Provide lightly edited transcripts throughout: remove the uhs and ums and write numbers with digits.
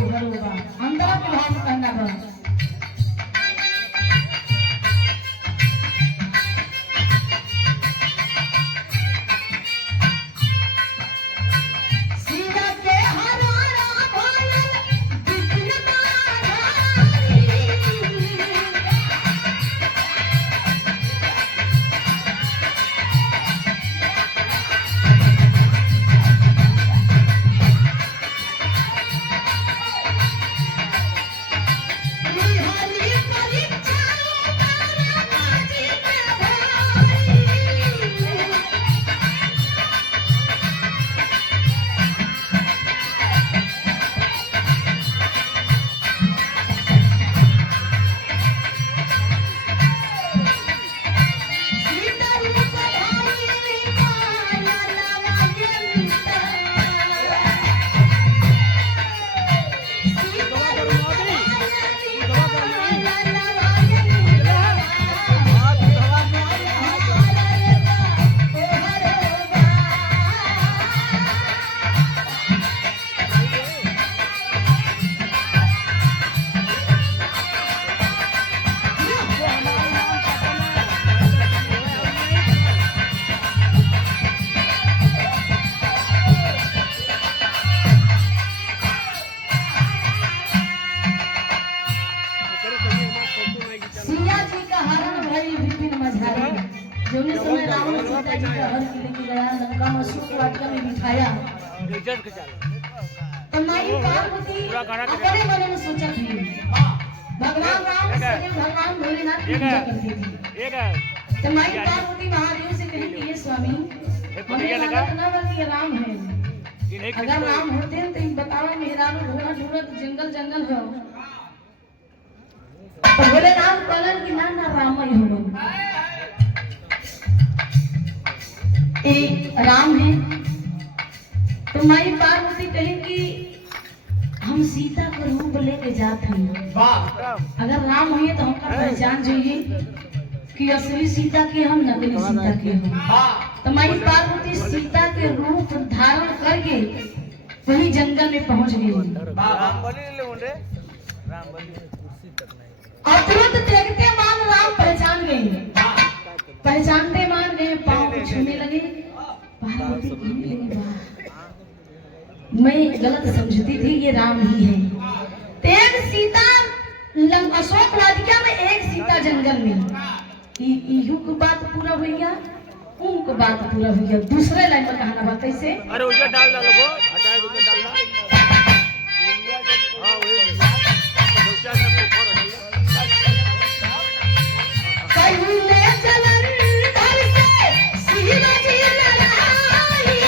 ओहर होगा अंदर के भाव कहना बा जोने समय रावण सीता जी का हर किले की गया लंका में अशोक वाटिका में बिठाया तो माई पार्वती अपने मन में सोचा थी भगवान राम से भगवान भोलेनाथ की पूजा करती थी तो माई पार्वती महादेव से कही कि ये स्वामी हमें मालूम ना कि राम है अगर राम होते हैं तो बताओ मेरा ढूंढा ढूंढा जंगल जंगल हो तो भोलेनाथ बोलन कि ना ना राम ही हो एक राम है तो माई पार्वती कहे कि हम सीता का रूप लेके जाते हैं अगर राम हुए तो हमका पहचान चाहिए कि असली सीता के हम नकली सीता के हम तो माई पार्वती सीता के रूप धारण करके वही जंगल में पहुंच गई और तुरंत देखते मान राम पहचान गए पहचानते मान गए पाँव छूने लगे पार्वती कहने लगी वाह मैं गलत समझती थी ये राम ही है एक सीता अशोक वाटिका में एक सीता जंगल में इहू की बात पूरा हो गया उनको बात पूरा हो गया दूसरे लाइन में कहना बात कैसे अरे उसे डाल डालो वो हटाए उसे डालना हां वही दूसरा सब को डाल कहले चलन घर से सीता जी लड़ाई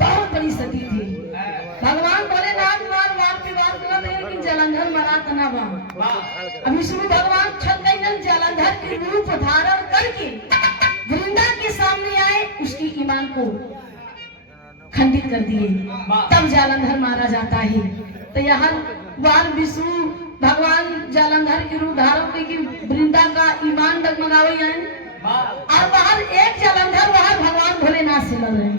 बहुत बड़ी सती थी भगवान भोलेनाथ वार पे वार कर रहे लेकिन जलंधर मरा तना बा अब विष्णु भगवान छत गए जलंधर के रूप धारण करके वृंदा के सामने आए उसकी ईमान को खंडित कर दिए तब जालंधर मारा जाता है तो यहाँ वार विष्णु भगवान जालंधर के रूप धारण करके वृंदा का ईमान डगमगावे हैं और बाहर एक जालंधर बाहर भगवान भोलेनाथ से लड़ रहे हैं।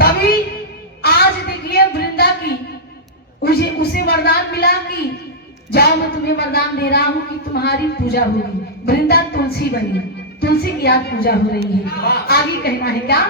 तभी आज देखिए वृंदा की उसे वरदान मिला कि जाओ मैं तुम्हें वरदान दे रहा हूँ कि तुम्हारी पूजा होगी। वृंदा तुलसी बनी। तुलसी की आज पूजा हो रही है। आगे कहना है क्या?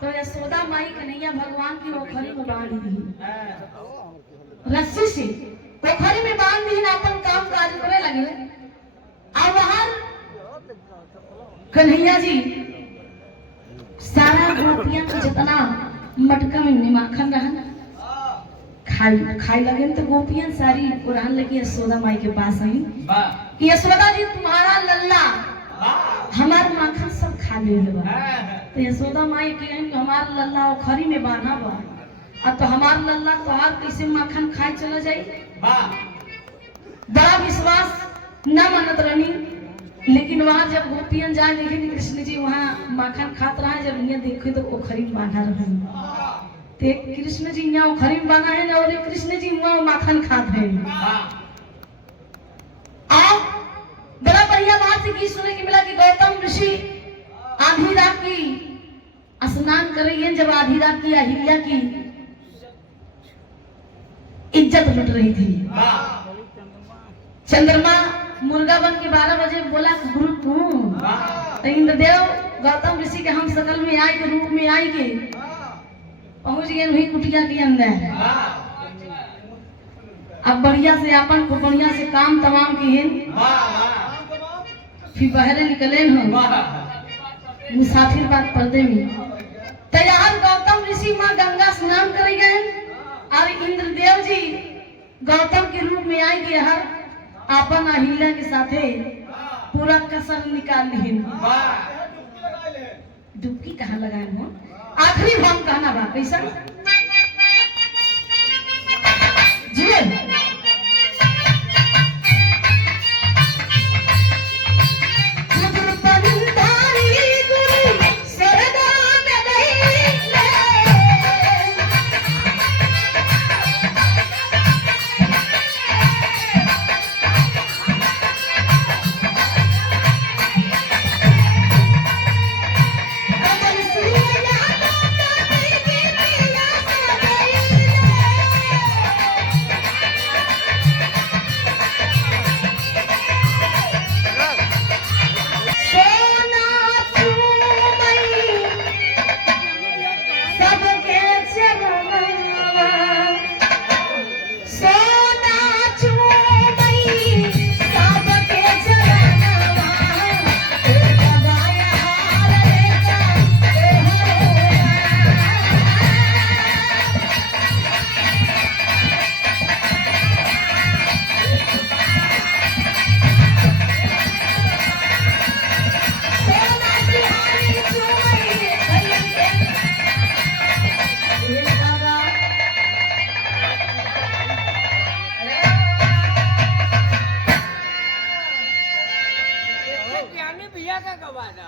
तो यशोदा माई कन्हैया भगवान की ओखरी में बांध दी, रस्सी से ओखरी में बांध दी, अपन काम काज करे लगे। अब वहां कन्हैया जी सारा गोपियां को जितना मटका में माखन रहा खाई लगे तो गोपियां सारी कुरान लगी यशोदा माई के पास आई कि यशोदा जी तुम्हारा लल्ला हमार माखन सब खा ले। तो यशोदा माई कहें हमार लल्ला ओखरी में बांधा बा, अब तो हमार लल्ला तोहार कैसे माखन खाए चला जाई। बड़ा विश्वास न मानत रहनी, लेकिन वहां जब गोपियन जाए देखे कृष्ण जी वहां माखन खात रहा, जब इन्हें देखे तो ओखरी में बांधा रहे। तो कृष्ण जी यहाँ ओखरी में बांधा है और कृष्ण जी वहां माखन खात है। आप बड़ा बढ़िया बात की सुने की मिला कि गौतम ऋषि आधी रात की स्नान कर रही है, जब आधी रात की अहिल्या की इज्जत लुट रही थी। चंद्रमा मुर्गा बन के 12 बजे बोला गुरु तू, तो इंद्रदेव गौतम ऋषि के हम सकल में आई के रूप में आई के पहुंच गए वही कुटिया के अंदर। अब बढ़िया से अपन को बढ़िया से काम तमाम किए, फिर बहरे निकले हो मुसाफिर बात पर्दे में तैयार। गौतम ऋषि माँ गंगा स्नान कर गए और इंद्रदेव जी गौतम के रूप में आई गए हर अपन अहिल्या के साथे पूरा कसर निकाल ली। डुबकी कहाँ लगाए हो? आखिरी भाव कहना बा कैसा जी भैया का गवाना।